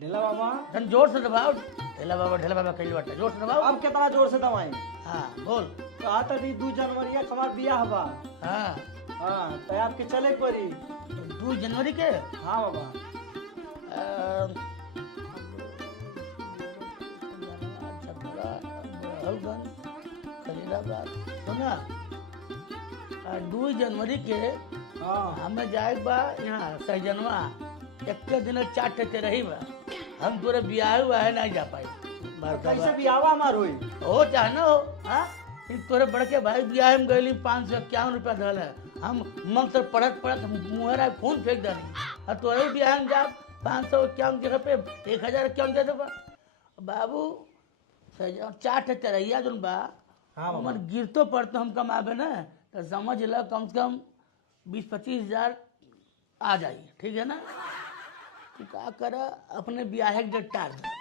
ढेला बाबा धन जोर से दबाओ। ढेला बाबा कहीं बटा जोर से दबाओ। अब कितना जोर से दबाई? हाँ बोल। कहा था 2 जनवरी हमार बियाह बा। हाँ हाँ तो आपके चले पड़ी। 2 जनवरी के। हाँ बाबा। सुना 2 जनवरी के हाँ हमें जाए बा यहाँ सहजनवा 1 दिन 4 ठे रही बा। हम तोरे बियाह हुआ है नहीं जा पाई। कैसे बियाहवा हमार हुई? हो चाहे ना हो। हाँ तोरे बड़के भाई बियाह में गई 551 रुपया धल है। हम मंग से पढ़त मुहरा खून फेंक दनी और तोरे बियाह में जा 551 जगह पे 1051 दे देबा बाबू। 4 ठे तरैया जोन बा हाँ बाबा। हमर गिरतो पड़तो हम कमाबे ना तो समझ ल कम से कम 20-25 हजार आ जाई। ठीक है ना। तू का कर अपने बियाह के डेट टार दे।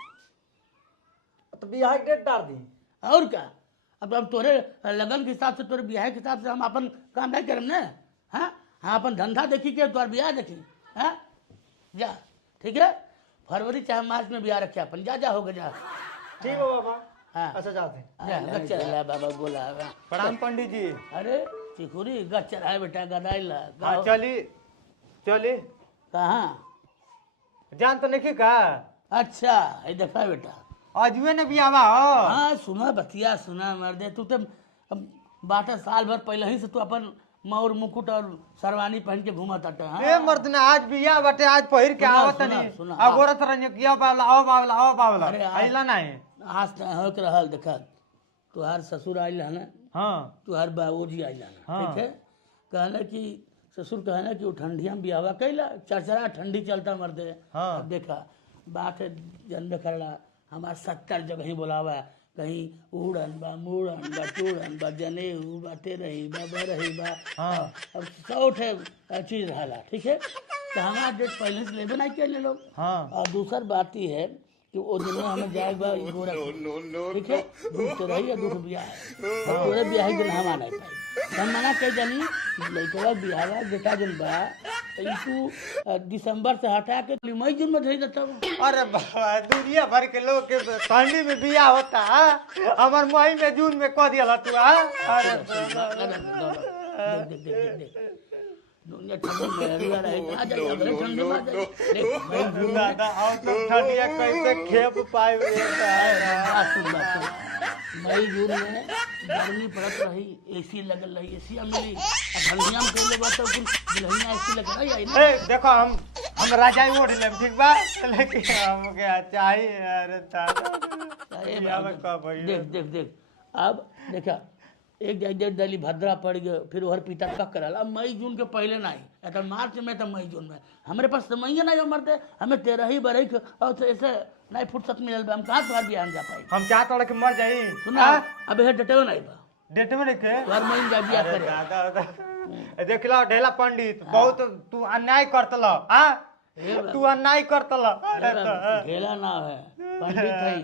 तो बियाह की डेट डाल दी। और क्या अब हम तोरे लगन के हिसाब से तोरे बियाह के हिसाब से हम अपन काम नहीं करम ना। हाँ हाँ अपन धंधा देखी के तोर बियाह देखी। हाँ जा ठीक है। फरवरी चाहे मार्च में बियाह रखे अपन। जा हो गया जा। ठीक है बाबा। हाँ अच्छा जाते जा चला बाबा बोला। प्रणाम पंडित जी। अरे चिकुरी गच चढ़ाए बेटा गदाई ला। हाँ चली चली। कहाँ? जान तो नहीं का। अच्छा ये देखा बेटा अजुए ने भी आवा हो। हाँ सुना बतिया सुना मर्दे। तू तो बाटा साल भर पहले ही से तू अपन मौर मुकुट और सरवानी पहन के घूमत अटे। हाँ? ए मर्द ने आज बिया बटे आज पहिर के सुना, आवत सुना, नहीं। सुना। अगोरत रहने किया बावला आओ बावला आओ बावला। अरे आज- आइला नहीं। आज तक हो के रहल देखा तुहार ससुर आइल है ना हाँ तुहार बाबूजी आइल है ना। हाँ। ठीक है कहना कि ससुर कहना कि वो ठंडिया में बियावा कैला चरचरा ठंडी चलता मर्दे। हाँ। अब देखा बात है जन्म करला हमार 70 जगह ही बोलावा कहीं उड़न बा मुड़न बा चूड़न बा जनेऊ बा तेरही बा बरही बा। हाँ। अब 100 ठे चीज रहला। ठीक है तो हमारा डेट पहले से लेबे नहीं कर ले लोग। हाँ और दूसर बात ही है कि वो दिन में हमें जाए बा गोरा ठीक है दुख तो रही है दुख ब्याह है। और तोरे ब्याह के दिन हम आना पाई हम मना कह जानी लड़का ब्याह बेटा जन बा ई तू दिसंबर से हटा के मई जून में धरी देता। अरे बाबा दुनिया भर के लोग के ठंडी में बिया होता है। हमार मई में जून में कह दिया तू। अरे देख दुनिया ठंडी में अगला रहे आ जाए अगले ठंडी में आ जाए। देख मई जून में दादा आओ तो ठंडिया कैसे खेप पाए मई जून में गर्मी पड़त रही एसी लगल रही एसी मिली ठंडिया में कई लोग तो दुल्हनिया एसी लग रही है ना। देखो हम राजाई ओढ़ लेम ठीक बा लेकिन हमके चाहिए। अरे दादा अरे बिया में कब भइल? देख अब देखा एक डेढ़ दली भद्रा पड़ गए फिर वहर पीटा कक करल। अब मई जून के पहले नहीं तो मार्च में तो मई जून में हमारे पास समय ही नहीं मरते हमें 13 ही बरई और तो ऐसे नहीं फुर्सत मिलल बा हम कहाँ तुम्हार बियाह में जा पाई। हम चाहत कि मर जाई। सुना अब यह डटे नहीं बा डेट में लिखे। तुम्हार मई जा बियाह अरे करे। दादा देख लो ढेला पंडित बहुत तू अन्याय करतल। तू अन्याय करतल। ढेला ना है पंडित है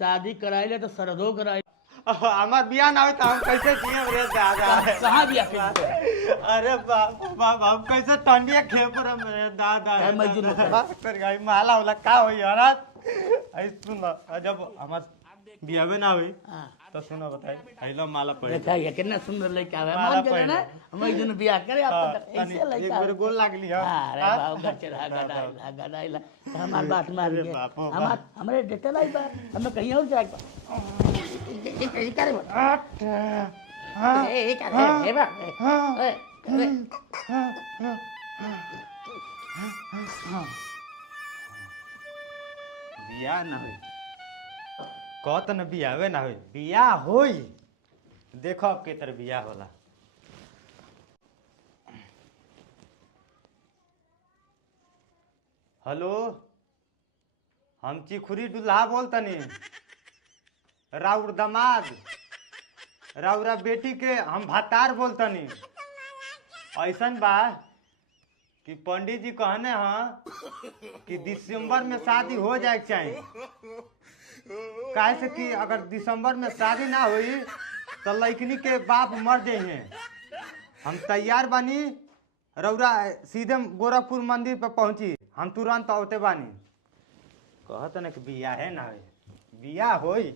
शादी कराइले तो सरदो कराई हमार बियाह ना हो तो हम कैसे जिए रे दादा। कहाँ बियाह करी? अरे बाप हम कैसे ठंडिया खेप रहे मेरे दादा। है मजदूर होता है। बस कर गई माला वाला का होई हरात। ऐ सुन जब हमार बियाह ना हुई हाँ तो सुनो बताई आइलो माला पड़ी। देखा ये कितना सुंदर लड़का है माला मान के पहने। ना मई जून बियाह करे आप ऐसे एक लड़का बेर गोल लागली है। अरे बाबू गचरा गदाइला हमार बात मान अरे के बाप रे हमार हमरे डेटे लाई बा हमें कहीं और जाए बा ये करे ए करे ए बा बियाह ना हुई कहत न बियाहे ना हुई बियाह होई। देखो अब के तर बियाह होला। हेलो हम चिखुरी दुल्हा बोलतनी राउर दामाद राउरा बेटी के हम भातार बोलतनी। ऐसन बा कि पंडित जी कहने हैं कि दिसंबर में शादी हो जाए के चाहिए। काहे से कि अगर दिसंबर में शादी ना हुई तो लड़कनी के बाप मर जाइए। हम तैयार बानी रौरा सीधे गोरखपुर मंदिर पर पहुंची हम तुरंत औते बानी। कहत न कि बिया है ना होई बिया होई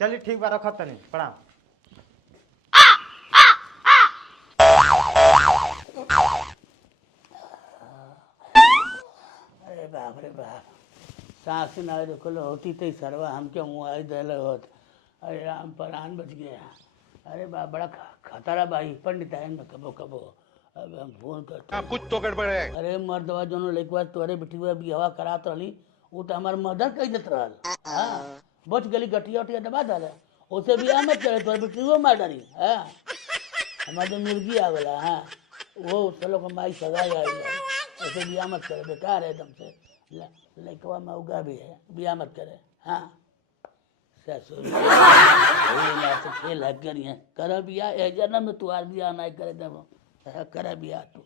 चलिए ठीक बा रखत तनी प्रणाम अरे बाप रे बाप सांस ना रुकल होती तो सरवा हमके मुआई दिल होत अरे राम प्राण बच गया अरे बाप बड़ा खतरा भाई पंडित आयन में कबो कबो अब हम फोन करते कुछ तो गड़बड़ है। अरे मर्दवा जोनो लइकवा तोरे बेटी बियाह करात रहली वो तो हमार मदर कह देत रहल हाँ बच गली गठिया उठिया दबा डाले उसे बियाह मत करे तोरे बेटी मार डाली हाँ हमारे जो मुर्गी आवेला हाँ वो चलो को माई सगाई आई है ऐसे बियाह मत करे बेकार है एकदम से लइकवा मऊगा भी है बियाह मत करे हाँ ससुर खेल है करिए कर बियाह ए जन्म में तू आर बियाह नहीं करे तब कर बियाह तू